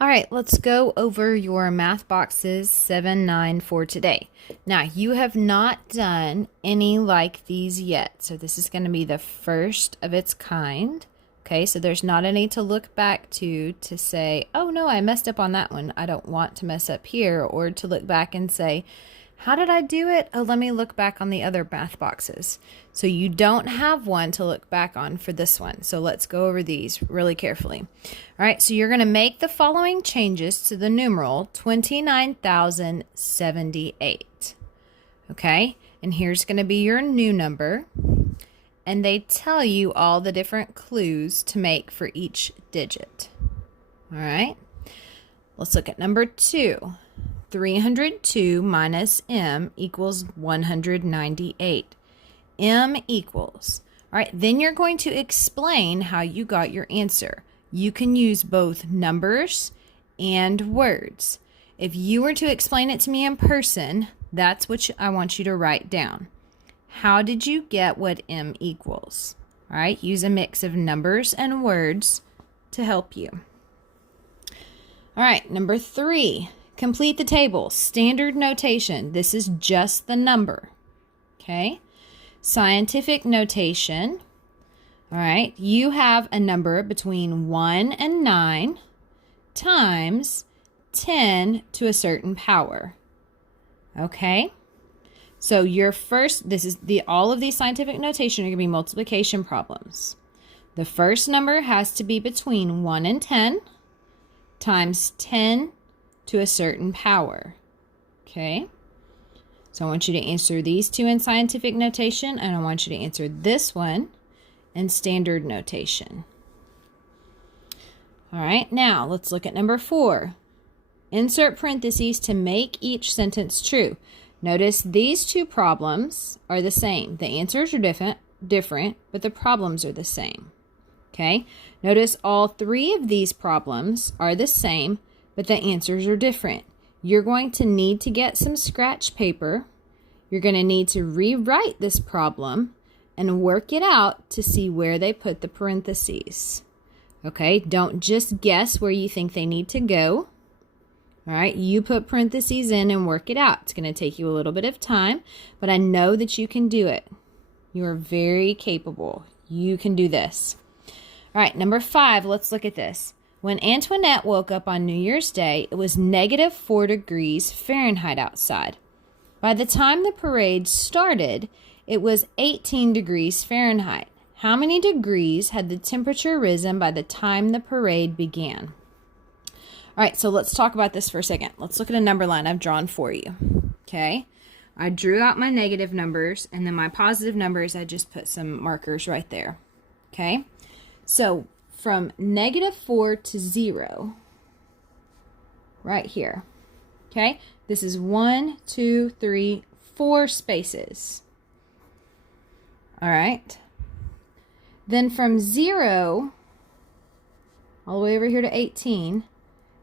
All right, let's go over your math boxes 7, 9 for today. Now, you have not done any like these yet, so this is going to be the first of its kind. Okay, so there's not any to look back to say, oh no, I messed up on that one. I don't want to mess up here, or to look back and say, how did I do it? Oh, let me look back on the other math boxes. So you don't have one to look back on for this one. So let's go over these really carefully. All right, so you're going to make the following changes to the numeral 29,078. Okay, and here's going to be your new number. And they tell you all the different clues to make for each digit. All right, let's look at number 2. 302 minus m equals 198. M equals. All right, then you're going to explain how you got your answer. You can use both numbers and words. If you were to explain it to me in person, that's what I want you to write down. How did you get what m equals? All right, use a mix of numbers and words to help you. All right, number 3. Complete the table. Standard notation. This is just the number. Okay. Scientific notation. All right. You have a number between 1 and 9 times 10 to a certain power. Okay. So your first, all of these scientific notation are going to be multiplication problems. The first number has to be between 1 and 10 times 10 to a certain power. Okay, so I want you to answer these two in scientific notation, and I want you to answer this one in standard notation. All right, now let's look at number 4. Insert parentheses to make each sentence true. Notice these two problems are the same. The answers are different, but the problems are the same. Okay, notice all 3 of these problems are the same, but the answers are different. You're going to need to get some scratch paper. You're going to need to rewrite this problem and work it out to see where they put the parentheses. Okay, don't just guess where you think they need to go. All right, you put parentheses in and work it out. It's going to take you a little bit of time, but I know that you can do it. You are very capable. You can do this. All right, number 5, let's look at this. When Antoinette woke up on New Year's Day, it was -4 degrees Fahrenheit outside. By the time the parade started, it was 18 degrees Fahrenheit. How many degrees had the temperature risen by the time the parade began? All right, so let's talk about this for a second. Let's look at a number line I've drawn for you. Okay, I drew out my negative numbers, and then my positive numbers, I just put some markers right there. Okay, so from -4 to 0, right here. Okay, this is 1, 2, 3, 4 spaces. All right. Then from 0 all the way over here to 18,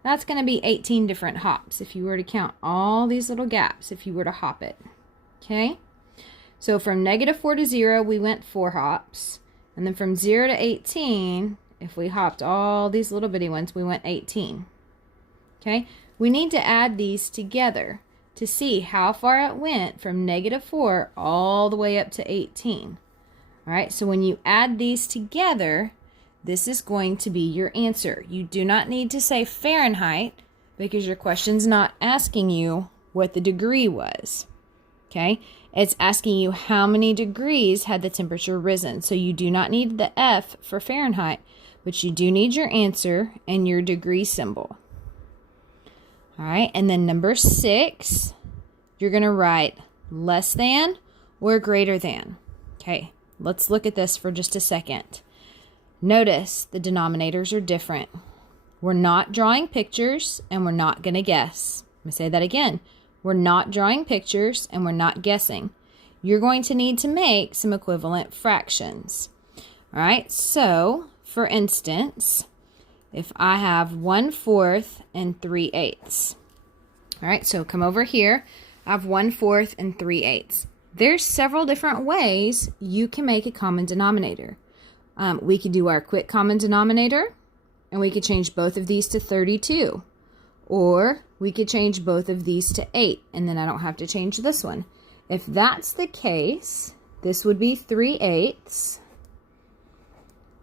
that's going to be 18 different hops if you were to count all these little gaps, if you were to hop it. Okay, so from -4 to 0, we went 4 hops. And then from 0 to 18, if we hopped all these little bitty ones, we went 18. Okay, we need to add these together to see how far it went from -4 all the way up to 18. All right, so when you add these together, this is going to be your answer. You do not need to say Fahrenheit because your question's not asking you what the degree was. Okay, it's asking you how many degrees had the temperature risen. So you do not need the F for Fahrenheit, but you do need your answer and your degree symbol. All right, and then number 6, you're going to write less than or greater than. Okay, let's look at this for just a second. Notice the denominators are different. We're not drawing pictures and we're not going to guess. Let me say that again. We're not drawing pictures and we're not guessing. You're going to need to make some equivalent fractions. All right, so for instance, if I have 1/4 and 3/8. All right, so come over here. I have 1/4 and 3/8. There's several different ways you can make a common denominator. We could do our quick common denominator, and we could change both of these to 32. Or we could change both of these to 8, and then I don't have to change this one. If that's the case, this would be 3/8,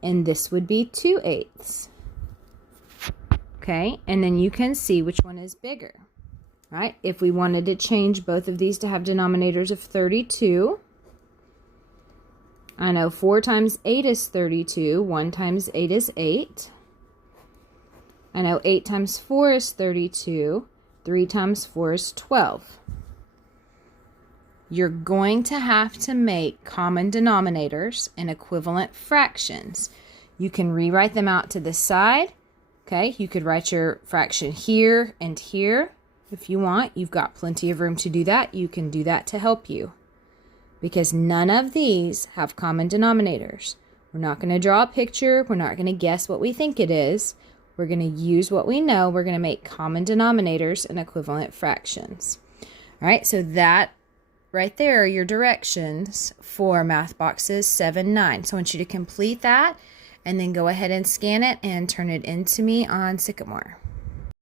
and this would be 2/8. Okay, and then you can see which one is bigger, right? If we wanted to change both of these to have denominators of 32, I know 4 times 8 is 32, 1 times 8 is 8. I know 8 times 4 is 32, 3 times 4 is 12. You're going to have to make common denominators and equivalent fractions. You can rewrite them out to the side. Okay, you could write your fraction here and here if you want. You've got plenty of room to do that. You can do that to help you, because none of these have common denominators. We're not going to draw a picture. We're not going to guess what we think it is. We're going to use what we know. We're going to make common denominators and equivalent fractions. All right, so that right there are your directions for math boxes 7, 9. So I want you to complete that and then go ahead and scan it and turn it in to me on Sycamore.